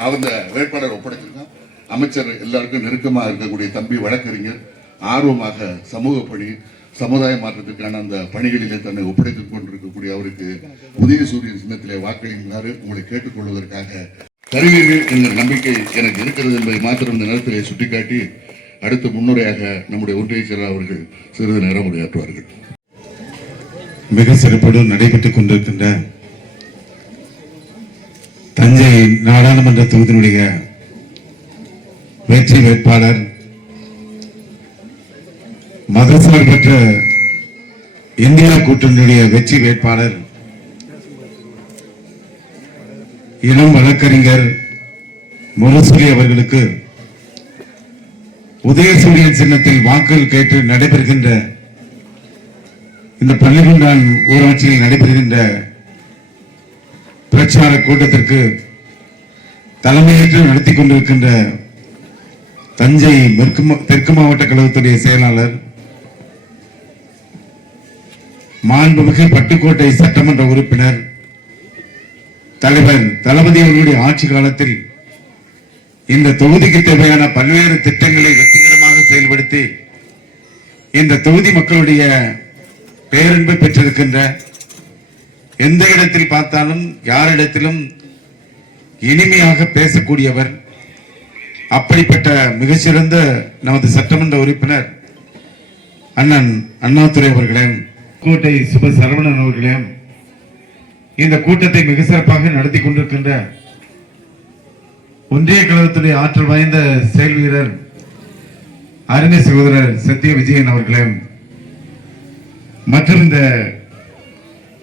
அவங்க வேட்பாளர் ஒப்படைச்சிருக்கான் அமைச்சர் எல்லாருக்கும் நெருக்கமாக இருக்கக்கூடிய தம்பி வழக்கறிஞர் ஆர்வமாக சமூக பணி சமுதாய மாற்றத்திற்கான அந்த பணிகளிலே தன்னை ஒப்படைத்துக் கொண்டிருக்கக்கூடிய அவருக்கு உதய சூரியன் சின்னத்திலே வாக்களிக்குமாறு உங்களை கேட்டுக்கொள்வதற்காக தருவீர்கள் என்கிற நம்பிக்கை எனக்கு இருக்கிறது என்பதை மாத்திரம் இந்த நேரத்திலே சுட்டிக்காட்டி அடுத்த முன்னுரையாக நம்முடைய ஒன்றிய செயலர் அவர்கள் சிறிது நேரம் உரையாற்றுவார்கள். மிக சிறப்புடன் நடைபெற்றுக் கொண்டிருக்கின்ற நாடாளுமன்ற தொகுதியினுடைய வெற்றி வேட்பாளர் மதசார்பற்ற இந்தியா கூட்டணியுடைய வெற்றி வேட்பாளர் இளம் வழக்கறிஞர் முரசொலி அவர்களுக்கு உதயசூரியன் சின்னத்தில் வாக்குகள் கேட்டு நடைபெறுகின்ற இந்த பள்ளிகுண்டான் ஊராட்சியில் நடைபெறுகின்ற பிரச்சார கூட்டத்திற்கு தலைமையேற்று நடத்தி கொண்டிருக்கின்ற தஞ்சை மேற்கு தெற்கு மாவட்ட கழகத்துடைய செயலாளர் மாண்புமிகு பட்டுக்கோட்டை சட்டமன்ற உறுப்பினர் தலைவர் தளபதி அவர்களுடைய ஆட்சி காலத்தில் இந்த தொகுதிக்கு தேவையான பல்வேறு திட்டங்களை வெற்றிகரமாக செயல்படுத்தி இந்த தொகுதி மக்களுடைய பேரன்பை பெற்றிருக்கின்ற எந்த இடத்தில் பார்த்தாலும் யாரிடத்திலும் இனிமையாக பேசக்கூடியவர் அப்படிப்பட்ட மிகச்சிறந்த நமது சட்டமன்ற உறுப்பினர் அண்ணன் அண்ணாதுரை அவர்களே கோட்டை சுப சரவணன் அவர்களே இந்த கூட்டத்தை மிக சிறப்பாக நடத்தி கொண்டிருக்கின்ற ஒன்றிய கழகத்துடைய ஆற்றல் வாய்ந்த செயல் வீரர் அருமை சகோதரர் சத்ய விஜயன் அவர்களே மற்றும் இந்த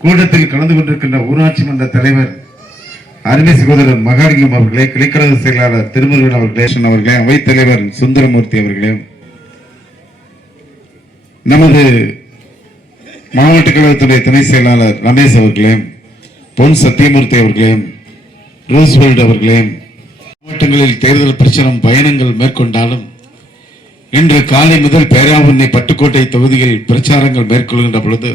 கூட்டத்தில் கலந்து கொண்டிருக்கின்ற ஊராட்சி மன்ற தலைவர் அருமை சகோதரர் மகாலிங்கம் அவர்களே கிளைக்கழக செயலாளர் திருமுருகன் அவர்களே அவர்களே அவைத் தலைவர் சுந்தரமூர்த்தி அவர்களே. நமது மாவட்ட கழகத்துடைய துணை செயலாளர் ரமேஷ் அவர்களே பொன் சத்தியமூர்த்தி அவர்களே ரூஸ்வெல்ட் அவர்களே மாவட்டங்களில் தேர்தல் பிரச்சாரம் பயணங்கள் மேற்கொண்டாலும் இன்று காலை முதல் பேராவண்ணை பட்டுக்கோட்டை தொகுதியில் பிரச்சாரங்கள் மேற்கொள்கின்ற பொழுது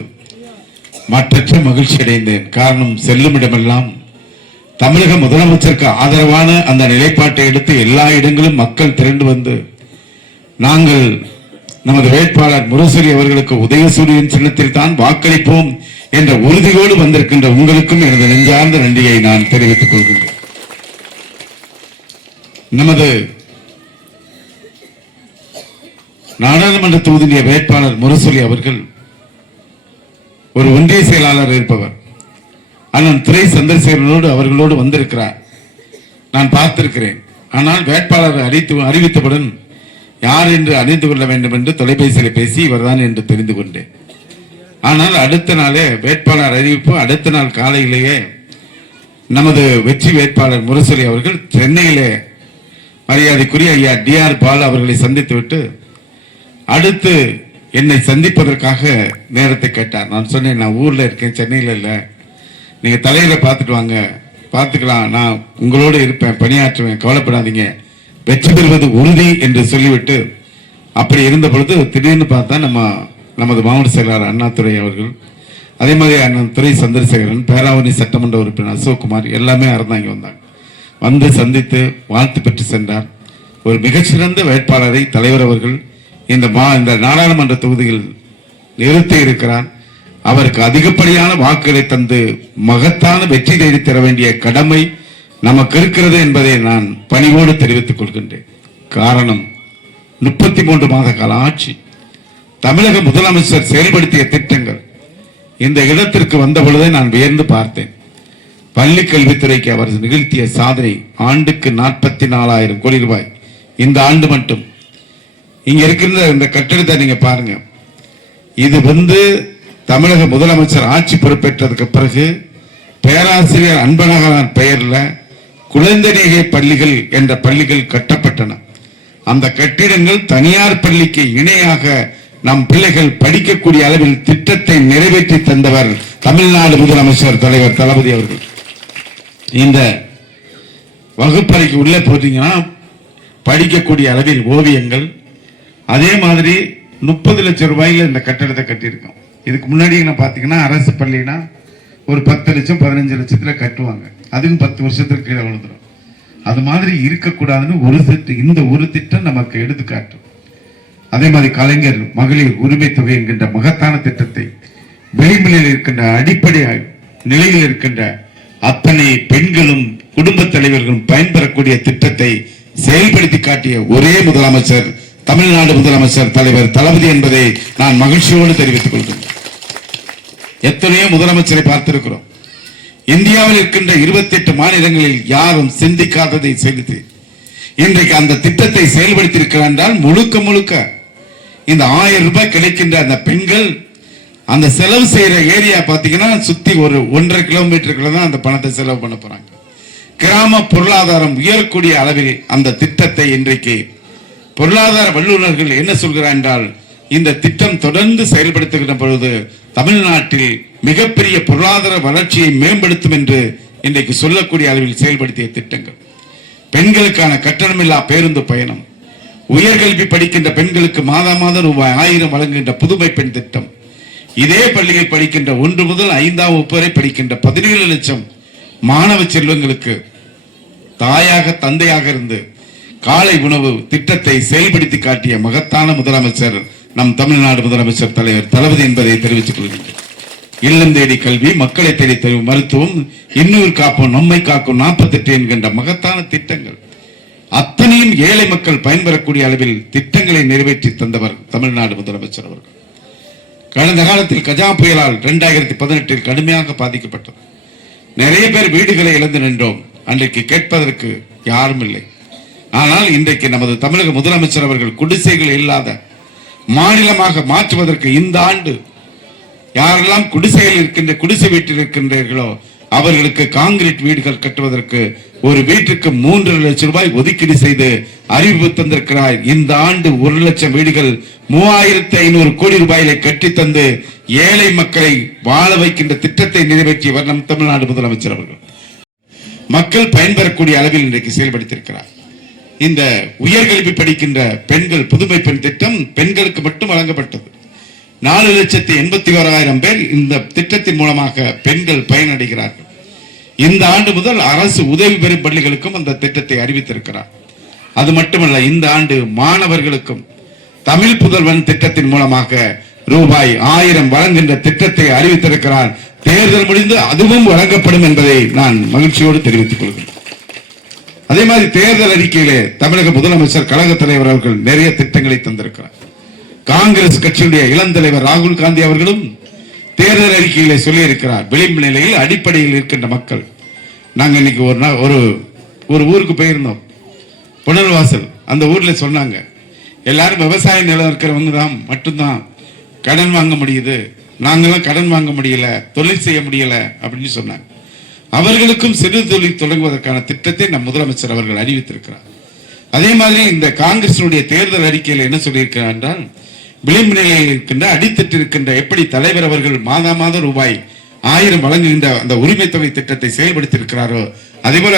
மற்றற்ற மகிழ்ச்சி அடைந்தேன் காரணம் செல்லும் இடமெல்லாம் தமிழக முதலமைச்சருக்கு ஆதரவான அந்த நிலைப்பாட்டை எடுத்து எல்லா இடங்களும் மக்கள் திரண்டு வந்து நாங்கள் நமது வேட்பாளர் முரசொலி அவர்களுக்கு உதயசூரியன் சின்னத்தில் தான் வாக்களிப்போம் என்ற உறுதியோடு வந்திருக்கின்ற உங்களுக்கும் எனது நெஞ்சார்ந்த நன்றியை நான் தெரிவித்துக் கொள்கின்றேன். நமது நாடாளுமன்ற தொகுதியுடைய வேட்பாளர் முரசொலி அவர்கள் ஒரு ஒன்றிய செயலாளர் இருப்பவர். அண்ணன் துறை சந்திரசேகரனோடு அவர்களோடு வந்திருக்கிறார். நான் பார்த்திருக்கிறேன். ஆனால் வேட்பாளர் அறிவித்து அறிவித்தவுடன் யார் என்று அறிந்து கொள்ள வேண்டும் என்று தொலைபேசியில் பேசி இவர்தான் என்று தெரிந்து கொண்டேன். ஆனால் அடுத்த நாளே வேட்பாளர் அறிவிப்பு அடுத்த நாள் காலையிலேயே நமது வெற்றி வேட்பாளர் முரசொலி அவர்கள் சென்னையிலே மரியாதைக்குரிய ஐயா டிஆர் பால் அவர்களை சந்தித்துவிட்டு அடுத்து என்னை சந்திப்பதற்காக நேரத்தை கேட்டார். நான் சொன்னேன் நான் ஊரில் இருக்கேன் சென்னையில் இல்லை. நீங்க தலையில பார்த்துட்டு வாங்க. பார்த்துக்கலாம். நான் உங்களோடு இருப்பேன். பணியாற்றுவேன். கவலைப்படாதீங்க. வெற்றி பெறுவது உறுதி என்று சொல்லிவிட்டு அப்படி இருந்த பொழுது திடீர்னு பார்த்தா நம்ம நமது மாவட்ட செயலாளர் அண்ணாதுரை அவர்கள் அதே மாதிரி அண்ணன் துறை சந்திரசேகரன் பேராவணி சட்டமன்ற உறுப்பினர் அசோக்குமார் எல்லாமே அறந்தாங்க வந்தாங்க. வந்து சந்தித்து வாழ்த்து பெற்று சென்றார். ஒரு மிகச்சிறந்த வேட்பாளரை தலைவர் அவர்கள் இந்த மா இந்த நாடாளுமன்ற தொகுதியில் நிறுத்தி இருக்கிறார். அவருக்கு அதிகப்படியான வாக்குகளை தந்து மகத்தான வெற்றி தேடி தர வேண்டிய கடமை நமக்கு இருக்கிறது என்பதை நான் பணிவோடு தெரிவித்துக் கொள்கின்றேன். காரணம் முப்பத்தி மூன்று மாத கால ஆட்சி. தமிழக முதலமைச்சர் செயல்படுத்திய திட்டங்கள். இந்த இடத்திற்கு வந்த பொழுதே நான் வியந்து பார்த்தேன். பள்ளி கல்வித்துறைக்கு அவர் நிகழ்த்திய சாதனை ஆண்டுக்கு நாற்பத்தி நாலாயிரம் கோடி ரூபாய். இந்த ஆண்டு மட்டும். இங்க இருக்கிற இந்த கட்டிடத்தை நீங்க பாருங்க. இது வந்து தமிழக முதலமைச்சர் ஆட்சி பொறுப்பேற்றதுக்கு பிறகு பேராசிரியர் அன்பழகன் பெயரில் குழந்தைநீகை பள்ளிகள் என்ற பள்ளிகள் கட்டப்பட்டன. அந்த கட்டிடங்கள் தனியார் பள்ளிக்கு இணையாக நம் பிள்ளைகள் படிக்கக்கூடிய அளவில் திட்டத்தை நிறைவேற்றி தந்தவர் தமிழ்நாடு முதலமைச்சர் தலைவர் தளபதி அவர்கள். இந்த வகுப்பறைக்கு உள்ளே போட்டீங்கன்னா படிக்கக்கூடிய அளவில் ஓவியங்கள் அதே மாதிரி முப்பது லட்சம் ரூபாயில இந்த கட்டடத்தை கட்டியிருக்கோம். இதுக்கு முன்னாடி என்ன பார்த்தீங்கன்னா அரசு பள்ளினா ஒரு பத்து லட்சம் பதினஞ்சு லட்சத்தில் கட்டுவாங்க. அதுவும் பத்து வருஷத்துக்கு கீழே விழுந்துடும் அது மாதிரி இருக்கக்கூடாதுன்னு ஒரு திட்டம் இந்த ஒரு திட்டம் நமக்கு எடுத்துக்காட்டும் அதே மாதிரி கலைஞர் மகளிர் உரிமை தொகை என்கின்ற மகத்தான திட்டத்தை விளிம்பில் இருக்கின்ற அடிப்படை நிலையில் இருக்கின்ற அத்தனை பெண்களும் குடும்ப தலைவர்களும் பயன்பெறக்கூடிய திட்டத்தை செயல்படுத்தி காட்டிய ஒரே முதலமைச்சர் தமிழ்நாடு முதலமைச்சர் தலைவர் தளபதி என்பதை நான் மகிழ்ச்சியோடு தெரிவித்துக் கொள்கிறேன் எத்தனையோ முதலமைச்சரை பார்த்திருக்கிறோம். இந்தியாவில் இருக்கின்ற 28 மாநிலங்களில் யாரும் சிந்திக்காததை செய்து இன்றைக்கு அந்த திட்டத்தை செயல்படுத்தியிருக்கிறார் என்றால் முழுக்க முழுக்க இந்த ஆயிரம் ரூபாய் கிடைக்கின்ற அந்த பெண்கள் அந்த செலவு செய்யற ஏரியா பார்த்தீங்கன்னா சுத்தி ஒரு ஒன்றரை கிலோமீட்டருக்குள்ள தான் அந்த பணத்தை செலவு பண்ண போறாங்க. கிராம பொருளாதாரம் உயரக்கூடிய அளவில் அந்த திட்டத்தை இன்றைக்கு பொருளாதார வல்லுநர்கள் என்ன சொல்கிறார் என்றால் இந்த திட்டம் தொடர்ந்து செயல்படுத்துகின்ற பொழுது தமிழ்நாட்டில் மிகப்பெரிய பொருளாதார வளர்ச்சியை மேம்படுத்தும் என்று இன்றைக்கு சொல்லக்கூடிய அளவில் செயல்படுத்திய திட்டங்கள். பெண்களுக்கான கட்டணமில்லா பேருந்து பயணம். உயர்கல்வி படிக்கின்ற பெண்களுக்கு மாதா மாதம் ரூபாய் ஆயிரம் வழங்குகின்ற புதுமை பெண் திட்டம். இதே பள்ளியில் படிக்கின்ற ஒன்று முதல் ஐந்தாம் வகுப்பு வரை படிக்கின்ற பதினேழு லட்சம் மாணவ செல்வங்களுக்கு தாயாக தந்தையாக இருந்து காலை உணவு திட்டத்தை செயல்படுத்தி காட்டிய மகத்தான முதலமைச்சர் நம் தமிழ்நாடு முதலமைச்சர் தலைவர் தளபதி என்பதை தெரிவித்துக் கொள்கின்றேன். இல்லம் தேடி கல்வி மக்களை தேடி தரும் மருத்துவம் இன்னூர் காப்போம் நம்மை காக்கும் நாற்பத்தெட்டு என்கின்ற மகத்தான திட்டங்கள். அத்தனையும் ஏழை மக்கள் பயன்பெறக்கூடிய அளவில் திட்டங்களை நிறைவேற்றி தந்தவர் தமிழ்நாடு முதலமைச்சர் அவர்கள். கடந்த காலத்தில் கஜா புயலால் இரண்டாயிரத்தி பதினெட்டில் கடுமையாக பாதிக்கப்பட்டது நிறைய பேர் வீடுகளை இழந்து நின்றோம். அன்றைக்கு கேட்பதற்கு யாரும் இல்லை. ஆனால் இன்றைக்கு நமது தமிழக முதலமைச்சர் அவர்கள் குடிசைகள் இல்லாத மாநிலமாக மாற்றுவதற்கு இந்த ஆண்டு யாரெல்லாம் குடிசையில் இருக்கின்ற குடிசை வீட்டில் இருக்கின்றீர்களோ அவர்களுக்கு காங்கிரீட் வீடுகள் கட்டுவதற்கு ஒரு வீட்டுக்கு மூன்று லட்சம் ரூபாய் ஒதுக்கீடு செய்து அறிவிப்பு தந்திருக்கிறார். இந்த ஆண்டு ஒரு லட்சம் வீடுகள் மூவாயிரத்தி ஐநூறு கோடி ரூபாயிலே கட்டி தந்து ஏழை மக்களை வாழ வைக்கின்ற திட்டத்தை நிறைவேற்றியவர் நம் தமிழ்நாடு முதலமைச்சர் அவர்கள். மக்கள் பயன்பெறக்கூடிய அளவில் இன்றைக்கு செயல்படுத்தியிருக்கிறார். இந்த உயர்கல்வி படிக்கின்ற பெண்கள் புதுமை பெண் திட்டம் பெண்களுக்கு மட்டும் வழங்கப்பட்டது. நாலு லட்சத்தி எண்பத்தி ஓராயிரம் பேர் இந்த திட்டத்தின் மூலமாக பெண்கள் பயனடைகிறார்கள். இந்த ஆண்டு முதல் அரசு உதவி பெறும் பள்ளிகளுக்கும் அந்த திட்டத்தை அறிவித்திருக்கிறார். அது மட்டுமல்ல இந்த ஆண்டு மாணவர்களுக்கும் தமிழ் புதல்வன் திட்டத்தின் மூலமாக ரூபாய் ஆயிரம் வழங்குகின்ற திட்டத்தை அறிவித்திருக்கிறார். தேர்தல் முடிந்து அதுவும் வழங்கப்படும் என்பதை நான் மகிழ்ச்சியோடு தெரிவித்துக் கொள்கிறேன். அதே மாதிரி தேர்தல் அறிக்கையிலே தமிழக முதலமைச்சர் கழக தலைவர் அவர்கள் நிறைய திட்டங்களை தந்திருக்கிறார். காங்கிரஸ் கட்சியுடைய இளந்தலைவர் ராகுல் காந்தி அவர்களும் தேர்தல் அறிக்கையிலே சொல்லியிருக்கிறார். விளிம்பு நிலையில் அடிப்படையில் இருக்கின்ற மக்கள். நாங்க இன்னைக்கு ஒரு நாள் ஒரு ஒரு ஊருக்கு போயிருந்தோம். புனர்வாசல். அந்த ஊர்ல சொன்னாங்க எல்லாரும் விவசாய நிலம் இருக்கிறவங்க தான் மட்டும்தான் கடன் வாங்க முடியுது. நாங்களாம் கடன் வாங்க முடியல தொழில் செய்ய முடியல அப்படின்னு சொன்னாங்க. அவர்களுக்கும் சிறு தொழில் தொடங்குவதற்கான திட்டத்தை நம் முதலமைச்சர் அவர்கள் அறிவித்திருக்கிறார். அதே மாதிரி இந்த காங்கிரசினுடைய தேர்தல் அறிக்கையில் என்ன சொல்லியிருக்கிறார் என்றால் விளிம்பு நிலையில் இருக்கின்ற அடித்தட்டு இருக்கின்ற எப்படி தலைவர் அவர்கள் மாதா மாதம் ரூபாய் ஆயிரம் வழங்குகின்ற அந்த உரிமை தொகை திட்டத்தை செயல்படுத்தியிருக்கிறாரோ அதே போல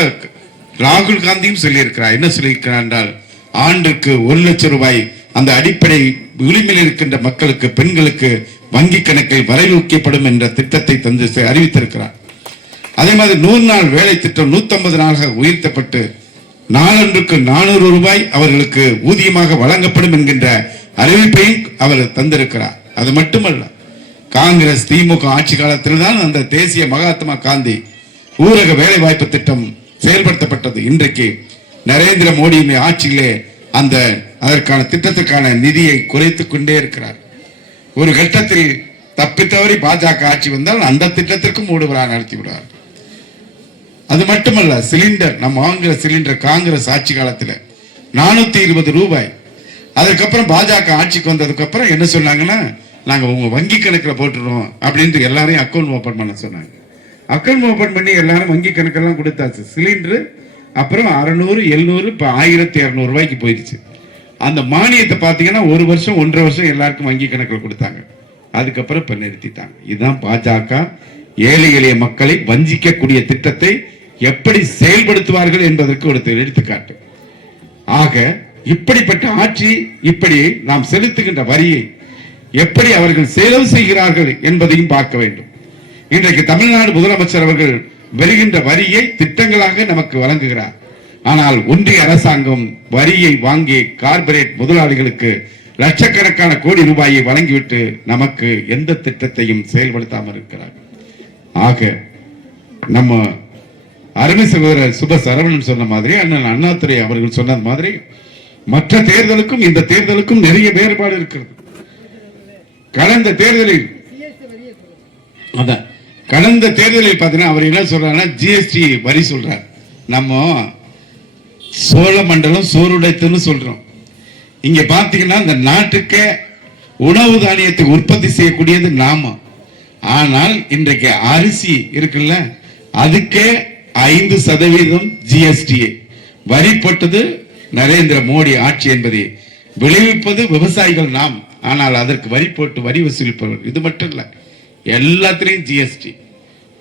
ராகுல் காந்தியும் சொல்லியிருக்கிறார். என்ன சொல்லியிருக்கிறார் என்றால் ஆண்டுக்கு ஒரு லட்சம் ரூபாய் அந்த அடிப்படை விளிம்பில் இருக்கின்ற மக்களுக்கு பெண்களுக்கு வங்கி கணக்கில் வரைவூக்கப்படும் என்ற திட்டத்தை தந்து அறிவித்திருக்கிறார். அதே மாதிரி நூறு நாள் வேலை திட்டம் 150 நாளாக உயர்த்தப்பட்டு நாளொன்றுக்கு நானூறு ரூபாய் அவர்களுக்கு ஊதியமாக வழங்கப்படும் என்கின்ற அறிவிப்பையும் அவர் தந்திருக்கிறார். அது மட்டுமல்ல காங்கிரஸ் திமுக ஆட்சி காலத்தில் தான் அந்த தேசிய மகாத்மா காந்தி ஊரக வேலை வாய்ப்பு திட்டம் செயல்படுத்தப்பட்டது. இன்றைக்கு நரேந்திர மோடியின் ஆட்சியிலே அந்த அதற்கான திட்டத்திற்கான நிதியை குறைத்து கொண்டே இருக்கிறார். ஒரு கட்டத்தில் தப்பித்தவறி பாஜக ஆட்சி வந்தால் அந்த திட்டத்திற்கும் மூடுவிழா நடத்தி விடுவார் அது மட்டுமல்ல சிலிண்டர் நம்ம வாங்குற சிலிண்டர் காங்கிரஸ் ஆட்சி காலத்தில். நானூத்தி இருபது ரூபாய். அதுக்கப்புறம் பாஜக ஆட்சிக்கு வந்ததுக்கு அப்புறம் என்ன சொன்னாங்கன்னா நாங்கள் உங்க வங்கி கணக்கில் போட்டுருவோம் அப்படின்ட்டு எல்லாரையும் அக்கௌண்ட் ஓபன் பண்ண சொன்னாங்க. அக்கௌண்ட் ஓபன் பண்ணி எல்லாரும் வங்கி கணக்கெல்லாம் கொடுத்தாச்சு. சிலிண்டரு அப்புறம் அறநூறு எழுநூறு இப்போ ஆயிரத்தி இரநூறு ரூபாய்க்கு போயிடுச்சு. அந்த மானியத்தை பார்த்தீங்கன்னா ஒரு வருஷம் ஒன்றரை வருஷம் எல்லாருக்கும் வங்கி கணக்கில் கொடுத்தாங்க. அதுக்கப்புறம் இப்போ நிறுத்திட்டாங்க. இதுதான் பாஜக. ஏழை எளிய மக்களை வஞ்சிக்கக்கூடிய திட்டத்தை எப்படி செயல்படுத்துவார்கள் என்பதற்கு ஒரு எடுத்துக்காட்டு. ஆக இப்படிப்பட்ட ஆட்சி இப்படி நாம் செலுத்துகின்ற வரியை எப்படி அவர்கள் செலவு செய்கிறார்கள் என்பதையும் பார்க்க வேண்டும். இன்றைக்கு தமிழ்நாடு முதலமைச்சர் அவர்கள் வருகின்ற வரியை திட்டங்களாக நமக்கு வழங்குகிறார். ஆனால் ஒன்றிய அரசாங்கம் வரியை வாங்கி கார்பரேட் முதலாளிகளுக்கு லட்சக்கணக்கான கோடி ரூபாயை வழங்கிவிட்டு நமக்கு எந்த திட்டத்தையும் செயல்படுத்தாமல் இருக்கிறார் ஆக நம்ம அருமை சகோதரர் சுப சரவணன் சொன்ன மாதிரி அண்ணன் அண்ணாதுரை அவர்கள் சொன்னது மாதிரி மற்ற தேர்தலுக்கும் இந்த தேர்தலுக்கும் நிறைய வேறுபாடு இருக்கிறது. கடந்த தேர்தலில் அதான் கடந்த தேர்தலில் பார்த்தீங்கன்னா அவர் என்ன சொல்றாருன்னா ஜிஎஸ்டி வரி சொல்றார். நம்ம சோழ மண்டலம் சோறுடைத்துன்னு சொல்றோம். இங்க பாத்தீங்கன்னா இந்த நாட்டுக்கு உணவு தானியத்தை உற்பத்தி செய்யக்கூடியது நாம. ஆனால் இன்றைக்கு அரிசி இருக்குல்ல அதுக்கே ஐந்து சதவீதம் ஜிஎஸ்டி வரி போட்டது நரேந்திர மோடி ஆட்சி என்பதை விளைவிப்பது விவசாயிகள் நாம். ஆனால் அதற்கு வரி போட்டு வரி வசூலிப்பவர் இது மட்டும் இல்லை எல்லாத்திலையும் ஜிஎஸ்டி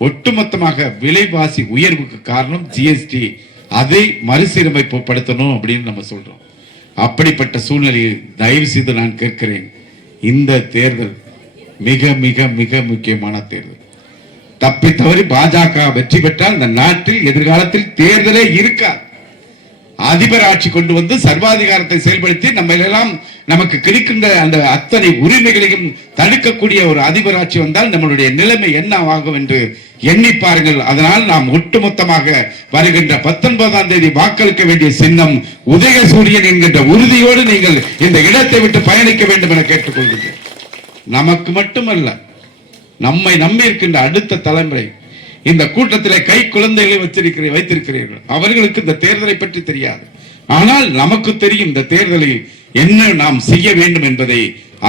ஒட்டுமொத்தமாக விலைவாசி உயர்வுக்கு காரணம் ஜிஎஸ்டி அதை மறுசீரமைப்பு படுத்தணும் அப்படின்னு நம்ம சொல்றோம். அப்படிப்பட்ட சூழ்நிலையில் தயவு செய்து நான் கேட்கிறேன். இந்த தேர்தல் மிக மிக மிக முக்கியமான தேர்தல் தப்பி தவறி பாஜக வெற்றி பெற்றால் இந்த நாட்டில் எதிர்காலத்தில் தேர்தலே இருக்காது. அதிபர் ஆட்சி கொண்டு வந்து சர்வாதிகாரத்தை செயல்படுத்தி நம்ம எல்லாம் நமக்கு கிடைக்கின்ற அந்த அத்தனை உரிமைகளையும் தடுக்கக்கூடிய ஒரு அதிபர் ஆட்சி வந்தால் நம்மளுடைய நிலைமை என்ன ஆகும் என்று எண்ணி பாருங்கள். அதனால் நாம் ஒட்டுமொத்தமாக வருகின்ற பத்தொன்பதாம் தேதி வாக்களிக்க வேண்டிய சின்னம் உதயசூரியன் என்கின்ற உறுதியோடு நீங்கள் இந்த இடத்தை விட்டு பயணிக்க வேண்டும் என கேட்டுக்கொள்கிறேன் நமக்கு மட்டுமல்ல நம்மை நம்பி இருக்கின்ற அடுத்த தலைமுறை இந்த கூட்டத்தில் கை குழந்தைகளை வச்சிருக்கிற வைத்திருக்கிறீர்கள். அவர்களுக்கு இந்த தேர்தலை பற்றி தெரியாது. ஆனால் நமக்கு தெரியும் இந்த தேர்தலில் என்ன நாம் செய்ய வேண்டும் என்பதை.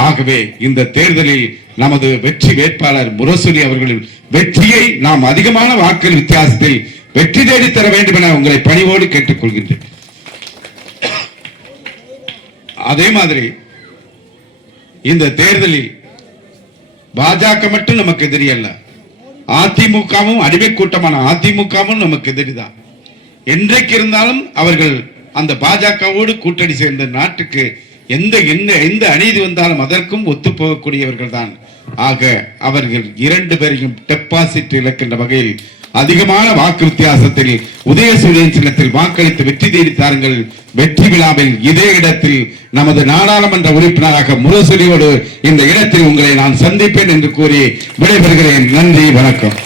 ஆகவே இந்த தேர்தலில் நமது வெற்றி வேட்பாளர் முரசொலி அவர்களின் வெற்றியை நாம் அதிகமான வாக்கள் வித்தியாசத்தில் வெற்றி தேடி தர வேண்டும் என உங்களை பணிவோடு கேட்டுக்கொள்கின்றேன். அதே மாதிரி இந்த தேர்தலில் பாஜக மட்டும் நமக்கு எதிரி அல்ல. அதிமுகவும் அடிமை கூட்டமான அதிமுகவும் நமக்கு எதிரிதான். என்றைக்கு இருந்தாலும் அவர்கள் அந்த பாஜகவோடு கூட்டணி சேர்ந்த நாட்டுக்கு எந்த எந்த எந்த அநீதி வந்தாலும் அதற்கும் ஒத்து போகக்கூடியவர்கள் தான் ஆக அவர்கள் இரண்டு பேரையும் டெபாசிட் இழக்கின்ற வகையில் அதிகமான வாக்கு வித்தியாசத்தில் உதயசூரியன் சின்னத்தில் வாக்களித்து வெற்றி தேடி தாருங்கள் வெற்றி விழாவில் இதே இடத்தில் நமது நாடாளுமன்ற உறுப்பினராக முரசொலியோடு இந்த இடத்தில் உங்களை நான் சந்திப்பேன் என்று கூறி விடைபெறுகிறேன். நன்றி வணக்கம்.